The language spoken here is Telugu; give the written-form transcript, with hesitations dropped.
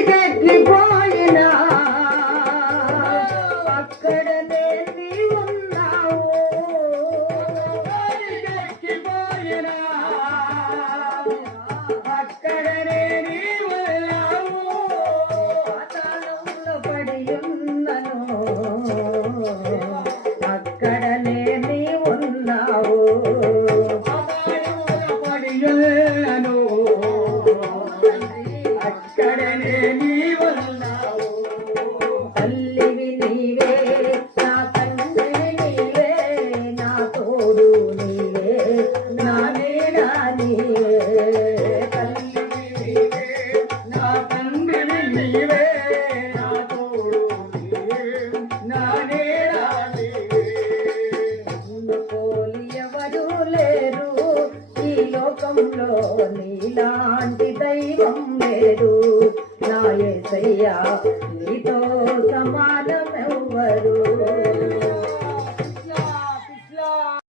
ఎక్కిపోయినా అక్కడనే నీ ఉన్నావు ఎక్కిపోయినా అక్కడనే నీ ఉన్నావు పాతాళంలో పడి ఉన్నను అక్కడనే నీ ఉన్నావు పాతాళంలో పడి ఉన్నను అక్కడనే నీ ఉన్నావు తల్లివి నీవే నా తండ్రివి నీవే నా తోడు నీవే నా నీడా నీవే తల్లివి నీవే నా తండ్రివి నీవే నా తోడు నీవే నా నీడా నీవే నిన్ను పోలి ఎవరు లేరు ఈ లోకంలో నీలాంటి దైవం లేడు నా యేసయ్యా నీతో సమానం